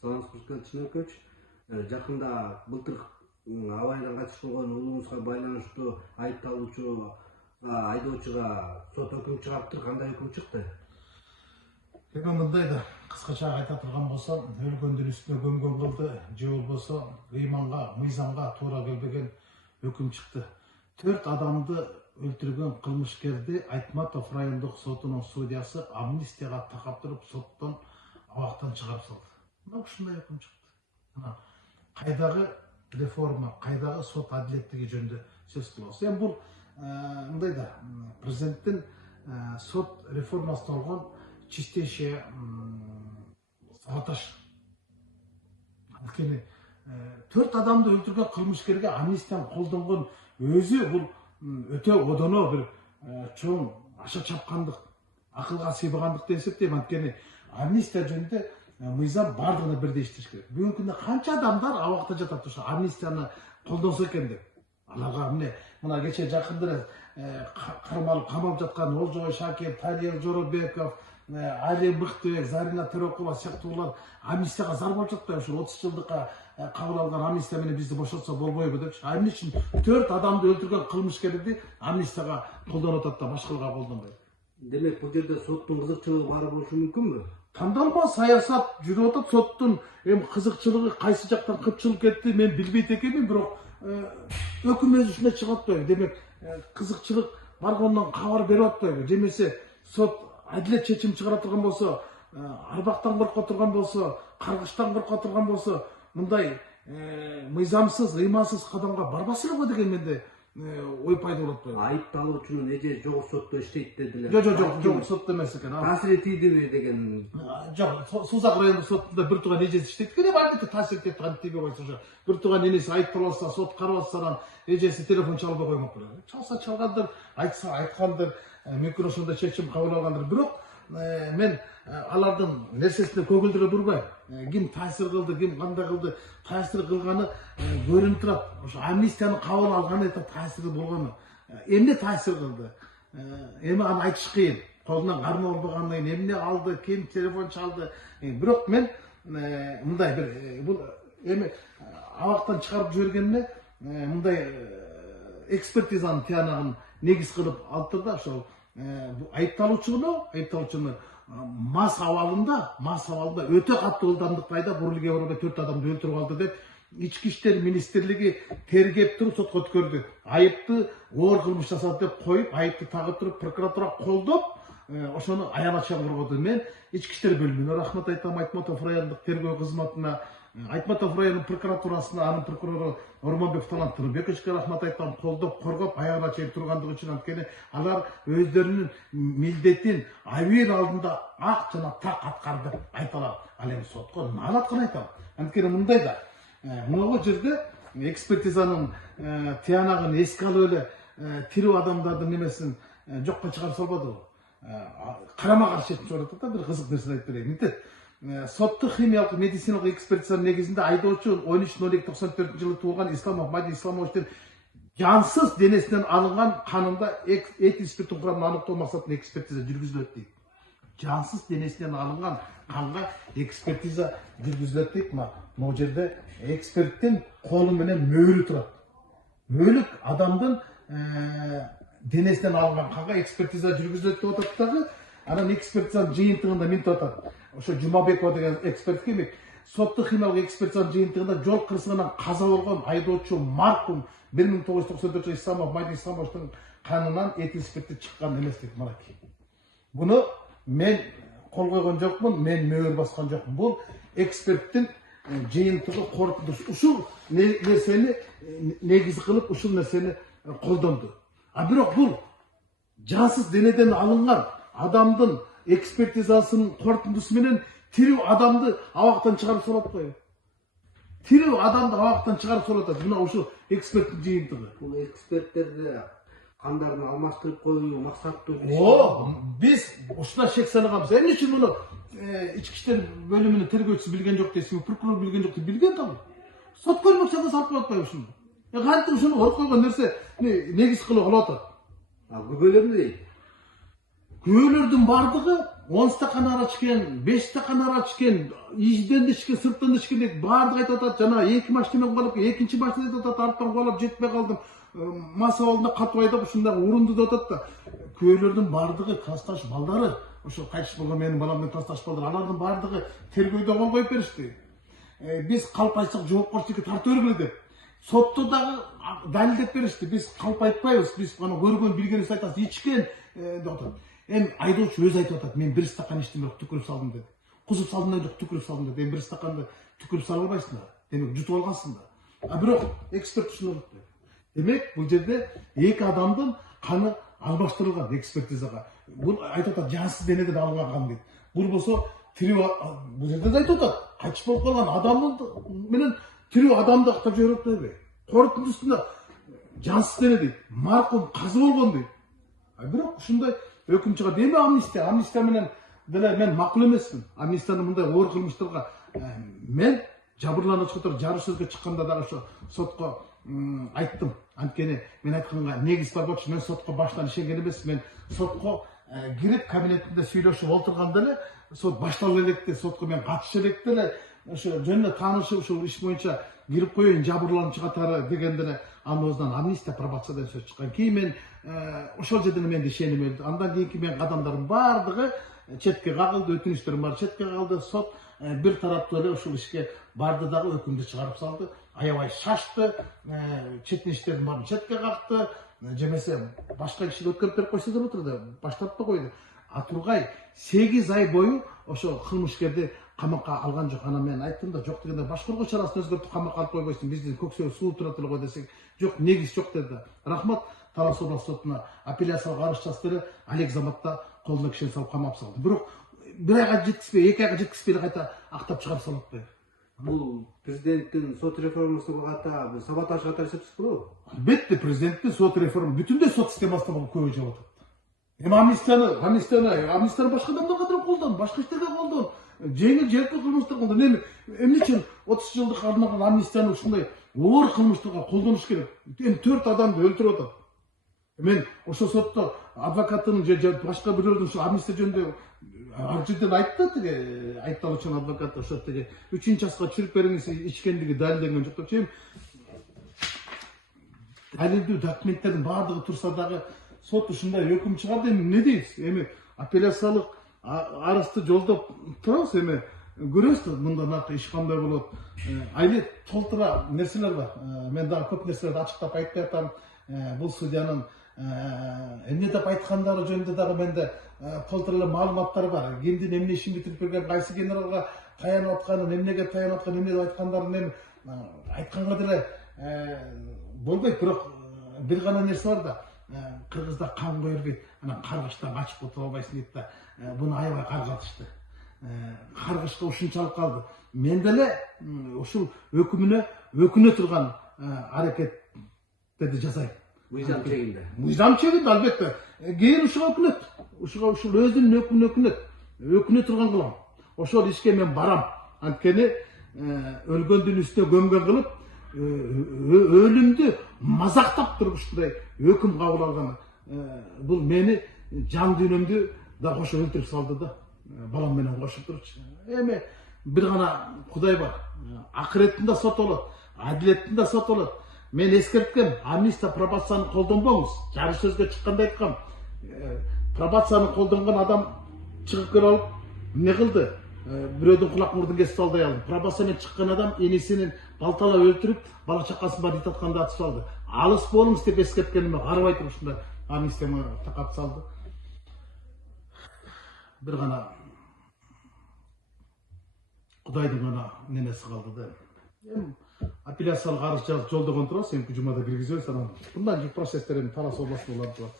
Саламатсызбы Чынакөч. Жакында былтыр абайдан катыш болгон уулуңузга байланыштуу айыпталуучу айдоочуга сот өкүм чыгарыптыр. Кандай өкүм чыкты? Эми мындай да кыскача айта турган болсом, өлгөндүн үстүнө көмгөн кылды, же болбосо ыйманга, мыйзамга туура келбеген өкүм чыкты. 4 адамды өлтүргөн кылмышкерди Айтматов райондук сотунун судьясы амнистияга такап туруп соттон абактан чыгарып салды. Мына ушундай өкүм чыкты. Кайдагы реформа, кайдагы сот адилеттиги жөнүндө сөз кылабыз. Эми бул мындай да президенттин сот реформасы болгон чистейший саботаж. Анткени 4 адамды өлтүргөн кылмышкерге амнистияны колдонгон өзү бул өтө одоно бир чоң аша чапкандык, акылга сыйбагандык деп эсептейм. Анткени амнистия жөнүндө мыйзам бардыгына бирдей иштеш керек. Бүгүнкү күндө канча адамдар абакта жатат ушу амнистияны колдонсо экен деп. Аларга мына кече жакында кармалып камалып жаткан Олжобой Шакир, Тария Жоробеков, Али Мыктыбек, Зарина Төрөкулова сыяктуулар амнистияга зар болуп жатпайбы? Ушул 30 жылдыкка кабыл алган амнистия менен бизди бошотсо болбойбу депчи. Эмне үчүн 4 адамды өлтүргөн кылмышкерди амнистияга колдонуп атат да башкаларга колдонбойт? Демек бул жерде соттун кызыкчылыгы бар болушу мүмкүнбү? Тандалма саясат жүрүп атат, соттун эми кызыкчылыгы кайсы жактан кырчылып кетти мен билбейт экенмин, бирок өкүм өз үстүнө чыгып атпайбы? Демек кызыкчылык баргондон кабар берип атпайбы? Же эмесе сот адилет чечим чыгара турган болсо, арбактан корко турган болсо, каргыштан корко турган болсо, мындай мыйзамсыз, ыймансыз кадамга барбас эле го деген менде ой пайда болуп атпайбы? Айыпталуучунун эже жогорку сотто иштейт дедилер. Жок, жогорку сотто эмес экен. Таасири тийдиби деген? Жок, Сузак райондук сотунда бир тууган эжеси иштейт экен. Албетте таасир этип кантип тийбей койсо, ошо бир тууган энеси айыпталып атса, сот карап атса, анан эжеси телефон чалбай коймок беле. Чалса чалгандыр, айтса айткандыр, мүмкүн ошондой чечим кабыл алгандыр. Бирок мен алардын нерсесине көгүлдүрө турбайм. Ким таасир кылды, ким кандай кылды, таасир кылганы көрүнүп турат. Ошо амнистияны кабыл алганы это таасир болгону. Эмне таасир кылды? Эми аны айтыш кыйын. Колунан кармоо болбогандан кийин эмне алды, ким телефон чалды. Бирок мен мындай бир бул эми абактан чыгарып жибергенине мындай экспертизанын тыянагын негиз кылып алыптыр да, ошол айыпталуучуну мас абалында өтө катуу ылдамдыкта айдап рулге барбай 4 адамды өлтүрүп алды деп Ички иштер министрлиги тергеп туруп сотко өткөрдү. Айыпты оор кылмыш жасады деп коюп, айыпты тагып туруп прокуратура колдоп, ошону аянат чаңгыргоду. Мен Ички иштер бөлүмүнө рахмат айтам, Айтматов райондук тергөө кызматына, Айтматов районунун прокуратурасына, анын прокурору Ормонбек Талантбековичке рахмат айтам, колдоп, коргоп, аягына чейин тургандыгы үчүн. Анткени алар өздөрүнүн милдетин абийир алдында ак жана так аткарды деп айта алат. Ал эми сотко наалаткан айтам. Анткени мындай да могу жерде экспертизанын тыянагын эске алып эле тирүү адамдардын немесин жокко чыгарып салбадыбы? Карама каршы чыгарып атат да, бир кызык нерсени айтып берейин. Мынтет соттук химиялык медициналык экспертизанын негизинде айдоочу 13.02.94-жылы туулган Исламов Мадин Исламовичтин жансыз денесинен алынган канында этил спирттин курамын аныктоо максатында экспертиза жүргүзүлөт дейт. Жансыз денесинен алынган канга экспертиза жүргүзүлөт дейт. Могу жерде эксперттин колу менен мөөлү турат. Мөөлүк адамдын денесинен алынган канга экспертиза жүргүзүлөт деп атат дагы. Анан экспертизанын жыйынтыгында мынтип атат. Ошо Жумабекова деген эксперт кимик? Соттук химиялык экспертизанын жыйынтыгында жол кырсыгынан каза болгон айдоочу маркум 1994 Исламов Мадин Исламовичтин канынан этил спирти чыккан эмес дейт. Манакей. Буну мен кол койгон жокмун, мен мөөр баскан жокмун. Бул эксперттин жыйынтыгы, корутундусу. Ушул нерсени негиз кылып, ушул нерсени колдонду. Бирок бул жансыз денеден алынган адамдын экспертизасынын корутундусу менен тирүү адамды абактан чыгарып салат койбу? Тирүү адамды абактан чыгарып салат. Мына ушул эксперттин жыйынтыгы. Бул эксперттерди кандарын алмаштырып коюу максаттуу. Биз ушуна шек санаганбыз. Эмне үчүн муну ички иштер бөлүмүнүн тергөөчүсү билген жок дейсизби? Прокурор билген жок дейт. Билген да. Сот көрмөкчө салып коюп атпайбы ушуну? Кантип ушуну коюп койгон нерсе негиз кылып алып атат? Күбөлөр эмне дейт? Күбөлөрдүн бардыгы 10 стакан ара ішкен, 5 стакан ара ішкен, ижден де ішкен, сырттан да ішкен деп барлығы айтып атат. Жана 2 машинамен қалып, екінші машина айтып атат, арттан қалып жетпей қалдым. Мас абалында қатып айтып, ушундай урунду деп атат да. Көйлөрдүн бардығы классташ балдары, ошо кайтыш болгон менин баламдын классташ балдары, алардын бардығы тергөөдө кол коюп беришти. Биз калп айтсак жоопкерчиликке тартып бергиле деп. Сотто дагы далилдеп беришти. Биз калп айтпайбыз, биз аны көргөн билгенибизди айтабыз, ичкен деп атат. Эми айдоочу өзү айтып атат, мен 1 стакан ичтим, бирок түкүрүп салдым деди. Кузуп салдым да түкүрүп салдым деди. Эми 1 стаканды түкүрүп сала албайсыңдар. Демек жутуп алгансыңдар. Бирок эксперт ушуну айтты. Демек бул жерде 2 адамдын каны алмаштырылган экспертизага. Бул айтып атат, жансыз денеден алынган кан дейт. Бул болсо тирүү, бул жерде айтып атат, кайтыш болуп калган адамдын менен тирүү адамды актап жиберип атпайбы? Корутундусунда жансыз дене дейт. Маркум казы болгон дейт. Бирок ушундай өкүм чыгат. Эми амнистия менен деле мен макул эмесмин. Амнистияны мындай оор кылмыштарга мен жабырлануучулар жарыш сөзгө чыкканда дагы ошо сотко айттым. Анткени мен айтканга негиз бар болчу. Мен сотко баштан ишенген эмесмин. Мен сотко кирип кабинетинде сүйлөшүп отурганда эле сот башталып электе, сотко мен катышып электе эле ошо жөнүнө таанышып ушул иш боюнча кирип коеюн жабырлануучу катары дегенде эле анын өзүнөн амнистия, пробациядан сөз чыккан. Кийин мен ошол жерден менде ишеним өлдү. Андан кийинки мен кадамдардын баардыгы четке кагылды, өтүнүчтөрүм бар четке кагылды. Сот бир тараптуу эле ушул ишке барды дагы өкүмдү чыгарып салды. Аябай шашты, четин иштердин баарын четке какты. Жемесе башка кишиге өткөрүп берип койсо деп отурду, баштатпай койду. Атургай 8 ай бою ошо кылмышкерди камакка алган жок. Ана мен айттым да, жок дегенде башкаруу чарасын өзгөртүп камакка алып койбойсуң, биздин көксөө суу турат эле го десек, жок, негиз жок деди. Рахмат, Тараз областык сотуна апелляциялык арыз жазды эле, Олег Заматта колуна кишени салып камап салды. Бирок 1 айга жеткизбей, 2 айга жеткизбей эле кайта актап чыгарып салып атпайбы? Бул президенттин сот реформасына ката бул саботаж катары эсептешип болобу? Албетте, президенттин сот реформа бүтүндөй сот системасына бул көбөй жеп атат. Эми амнистияны башка адамдарга да колдон, башка иштерге колдон, жеңил желпи кылмыштар колдон. Эмне үчүн 30 жылдык арналган амнистияны ушундай оор кылмыштарга колдонуш керек? Эми 4 адамды өлтүрүп атат. Мен ошо сотто адвокаттын же башка бирөөнүн ушул амнистия жөнүндө ар жерден айтты, тиги айыпталуучунун адвокаты ошо тиги 3-часқа түшүрүп бериңиз, ичкендиги далилденген жок деп. Далилдүү документтердин баардыгы турса дагы сот ушундай өкүм чыгарды. Эми эмне дейбиз? Эми апелляциялык арызды жолдоп турабыз, эми көрөбүз да мындан аркы иш кандай болот. Айли толтура нерселер бар. Мен дагы көп нерселерди ачыктап айтпай атам. Бул судьянын эмне деп айткандары жөнүндө дагы менде толтура эле маалыматтар бар. Кимдин эмне ишин бүтүрүп берген, кайсы генералга таянып атканын, эмнеге таянып атканын, эмне деп айткандарын эми айтканга деле болбойт. Бирок бир гана нерсе бар да, кыргызда кан көрбөйт, анан каргыштан качып отура албайсың дейт да. Буну аябай каргатышты. Каргышка ушунчалык калды. Мен деле ушул өкүмүнө өкүнө турган аракеттерди жасайм. Мыйзам чегинде. Мыйзам чегинде албетте. Кийин ушуга өкүнөт. Ушул өзүнүн өкүмүнө өкүнөт. Өкүнө турган кылам. Ошол ишке мен барам. Анткени өлгөндүн үстүнө көмгөн кылып, өлүмдү мазактап туруп ушундай өкүм кабыл алган. Бул мени жан дүйнөмдү да кошо өлтүрүп салды да. Балам менен кошуп турчу. Эми бир гана Кудай бар. Акыреттин да сот болот, адилеттин да сот болот. Мен эскерткем, амнистия, пробацияны колдонбоңуз. Жарыш сөзгө чыкканда айткам. Пробацияны колдонгон адам чыгып келип алып эмне кылды? Бирөөдүн кулак мурдун кесип салды аялды. Пробациядан чыккан адам энесинин балталап өлтүрүп, бала чакасын бар ит атканда атып салды. Алыс болуңуз деп эскерткениме карабай туруп ушундай амнистияны такап салды. Бир гана Кудайдын гана немеси калды да. Апелляциялык арыз жазып жолдогон турабыз, эмки жумада киргизебиз, анан мындан кийинки процесстер эми Тараз областында болот.